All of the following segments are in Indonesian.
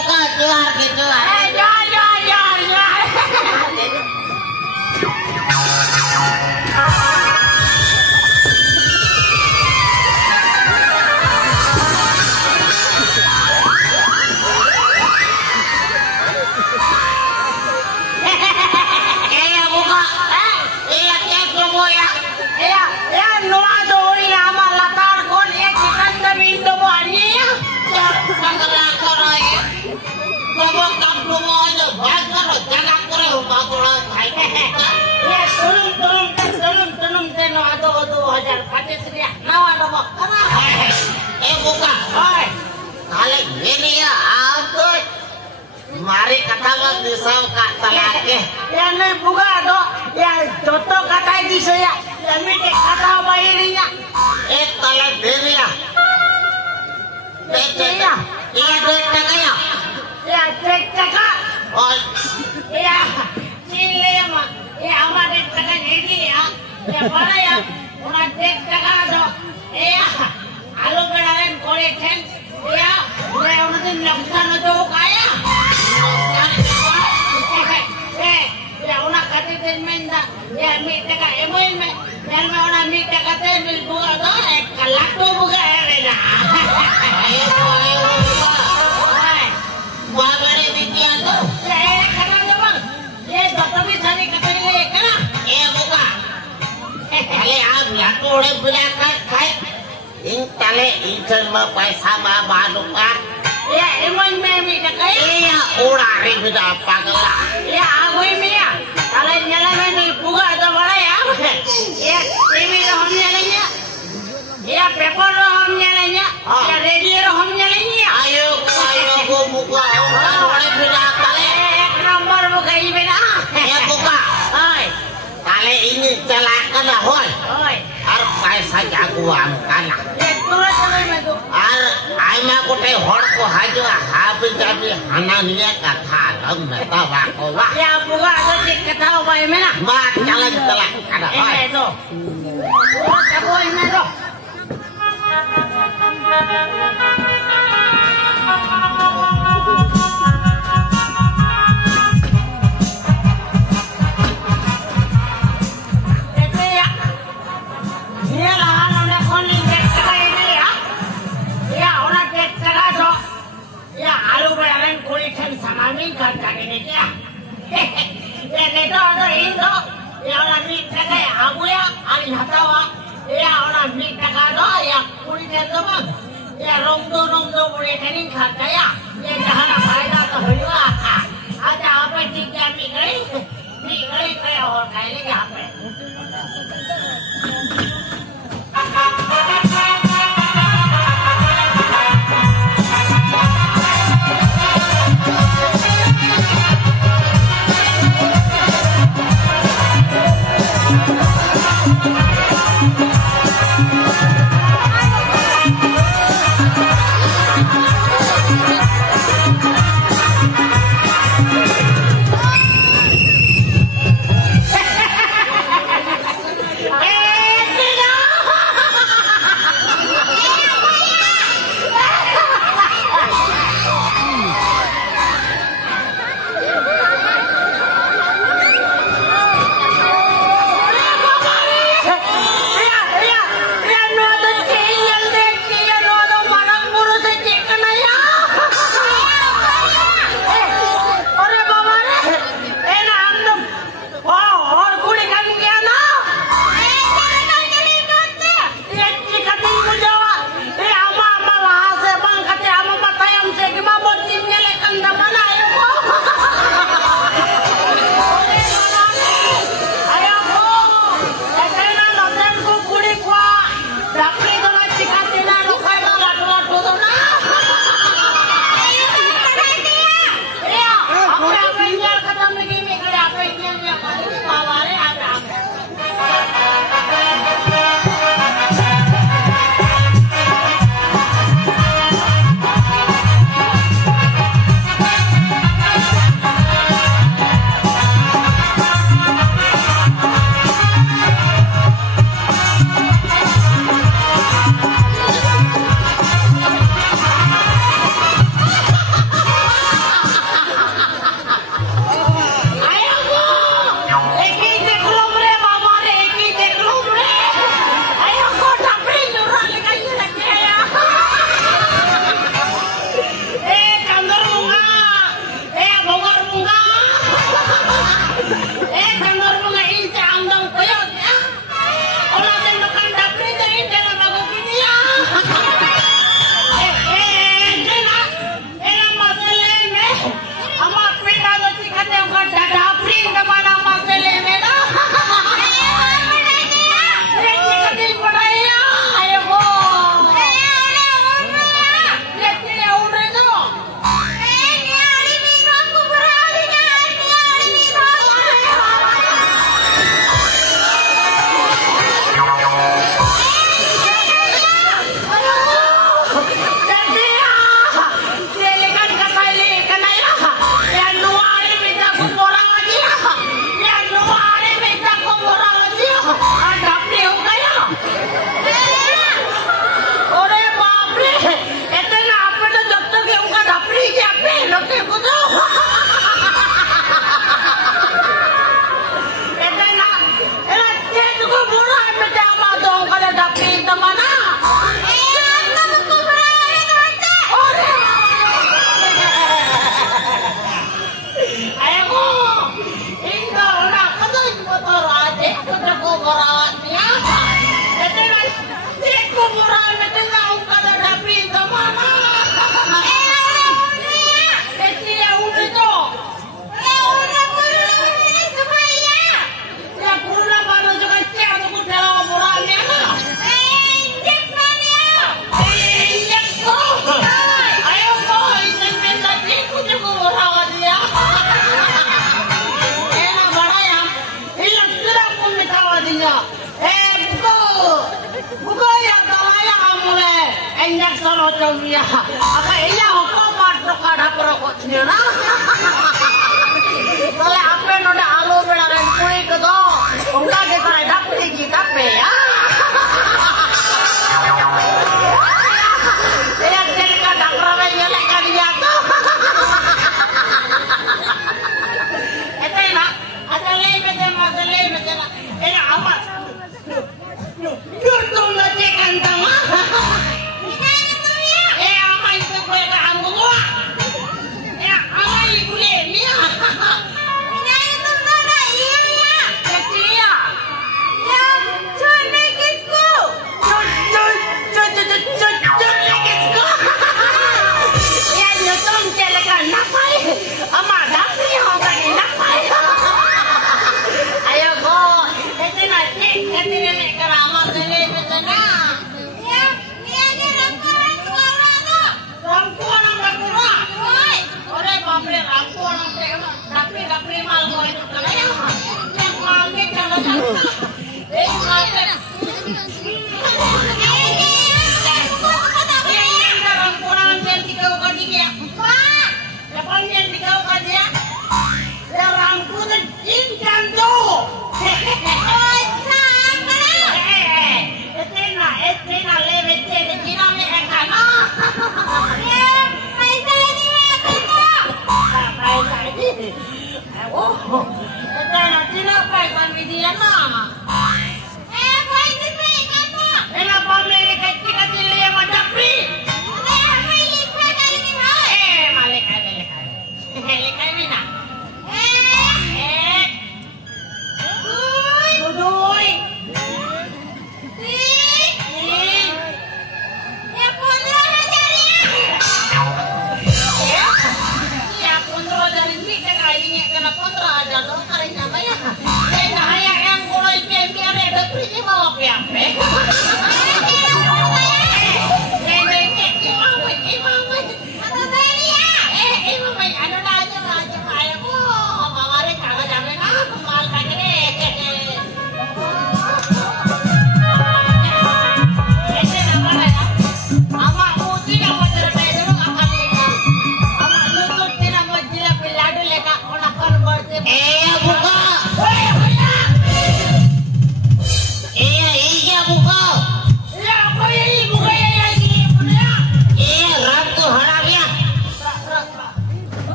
buka jual gitu. Jual. Mari katakan di sangka talake. Yang ini buka do, yang joto kata ini saya, yang ini kata apa ininya? Talak diri ya. Iya. Iya duit ya. Ya cek ceka. Oh. Iya. Ini ya mak. Ya ama cek ceka ini ya. Ya mana ya? Una cek ceka do. Iya. Alu benaran koleksen. Iya. Udah udah nafsan do kaya. Ya una kate menda. Ya mi teka emoin me. Ya me una mi teka te mil buka do. Kalak to buka ya. Bagare bikian tuh. Karena bang, dokter bisa dikatakan karena. Buka. Kali ya udah bilang kai. Tale insan mah paisa mah balukan. Ya emang memi kakai. Iya udah ribet apa kala. Ya aku ini ya. Kalau nyala meni buka atau mana ya? Ya TV rohom nyalanya. Ya paper rohom nyalanya. Ya radio rohom nyalanya. Ayo aku buka. Udah bilang kali. Nomor buka ini beda. Ya buka. Oi. Kali ini celakan lah hoi. Oi. Ar paisa jagoan kana. Turun turun itu. Ar aima ko teh hor ko hajo habi jabi hanania kata dong meta wako wa. Ya buka itu dikata apa ini mana? Ma jalan telak ada hoi. Itu. Apa ini itu? ya. Apa iya kok matok kada perokok sendiri. Soalnya apa noda alu belangan kue kedo. Enggak kita dapet kita pe ya. Ya jadi kadang rawe nyelek kan dia tuh. Itu enak. Ada lebe tema. Enak apa? Dur tuh ngecek kantang. Apa itu kue kamu gua? Ya, apa itu lebe?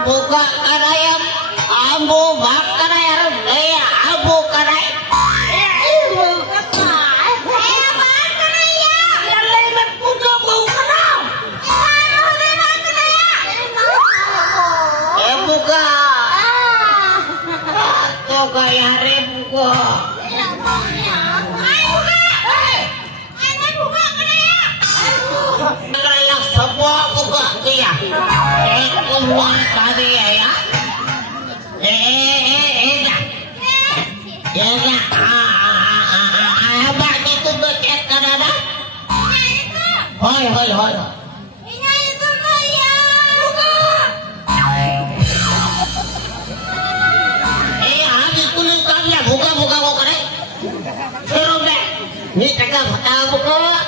Buka kadayam, ambu bakar ayam, abu kadai. Buka. Tuh kayak buka. Kayak semua buka dia. Semua tadi ya. Ya nak. Abang itu becet kadang. Hoi. Buka kok kare. Suruh deh. Ni tengah hotel buka.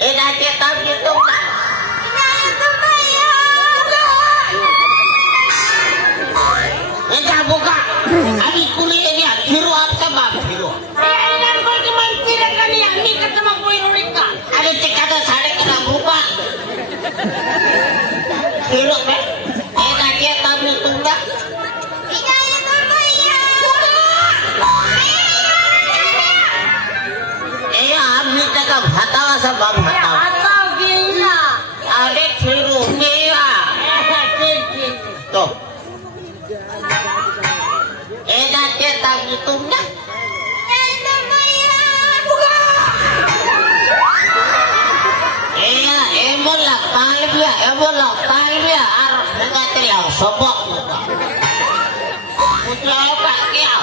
Nanti tahu gitu. Enggak buka. Abi kuliah dia. Hiru apa bang? Hiru. Ada cekada sadek kena buka. Hiru deh. Nanti tahu gitu dah. Abi cakap hatawa sa bang hatawa. Ada hiru dia. tuh. Cetak YouTubenya. Ebola talbia arah dengan tilau sobok muka. Muncul tak kiau.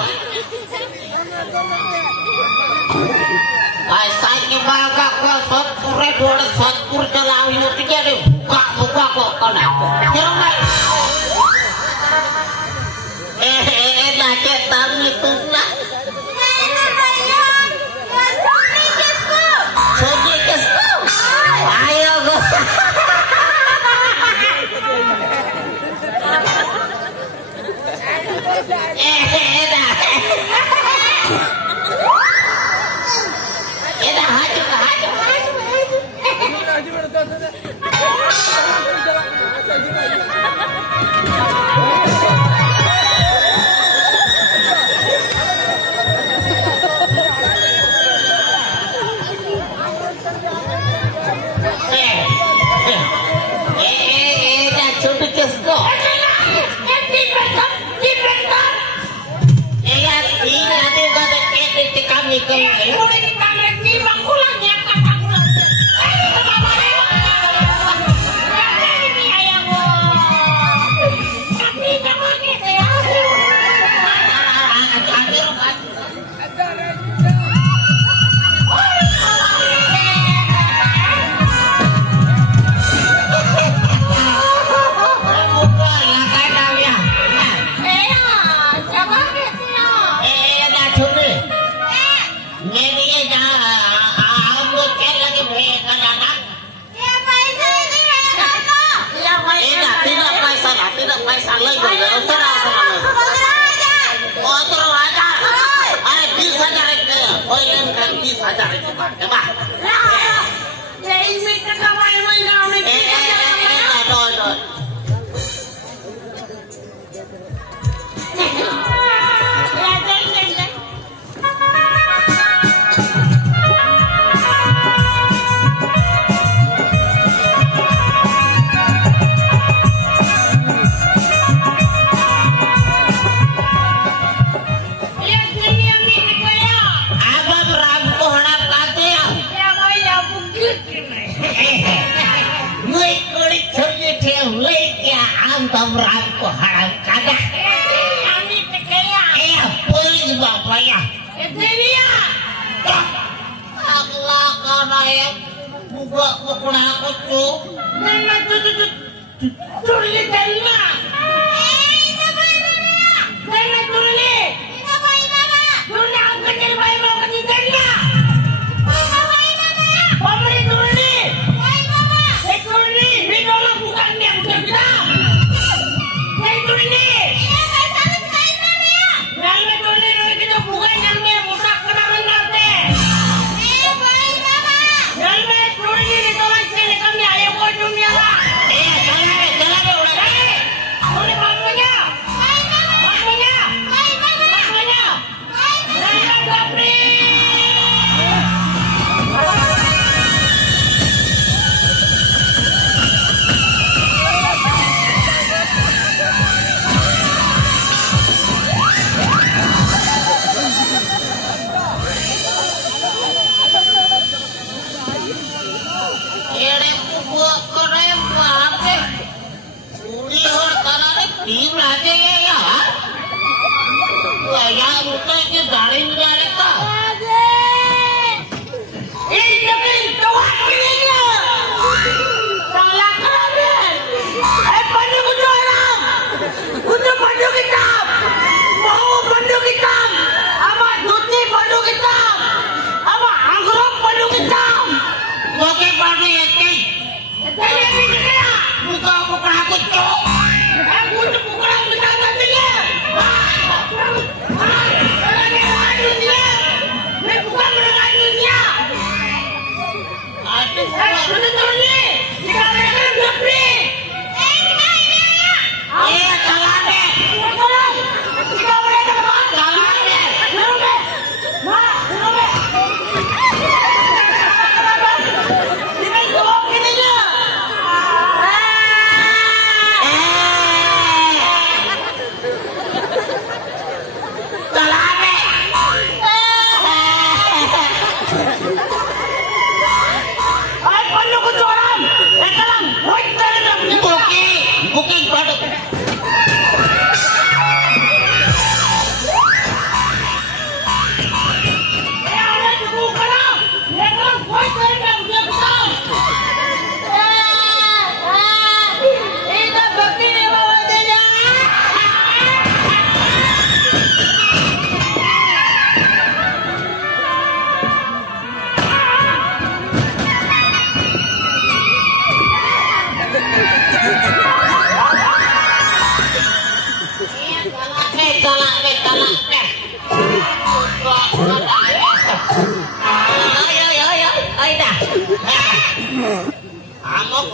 Saya ni baga kau sotpur dua sotpur jalan itu jadi buka kok kena. Jangan. Dah cetak itu nak. Soji kesku. Ayo go.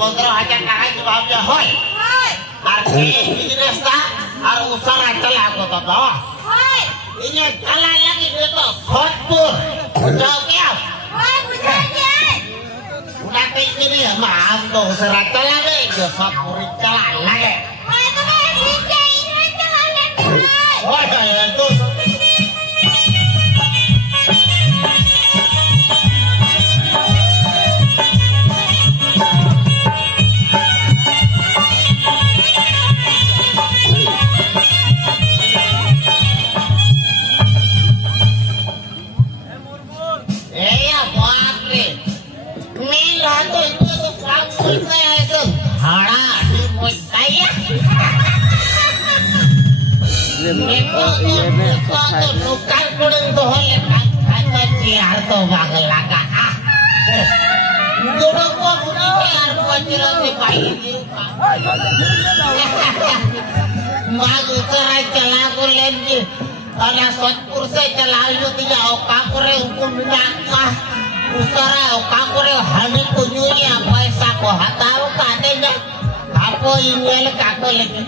15,000 টাকা জবাব যে হয় আর এই বিজনেসটা আর উসারা চালা কত দাও ইনে চালা লাগি তো 70 যাও কেউ udah kayak gini ya maaf dong serat calane yo sapuri calan lagi oh ya itu ya buat nih Mila tuh itu kampung saya itu hara di Montaya. Itu nukar kurang tuh oleh kata ciar tuh bagel laga. Dulu gua bunuh ciar gua cirat di bayi juga. Bagus cerai celaku lagi. Karena sotpur saya celalu tiga okapure hukum nyakah. Usara kakure hani kunyunya paisa ko hataru katenya kapo email kako lagi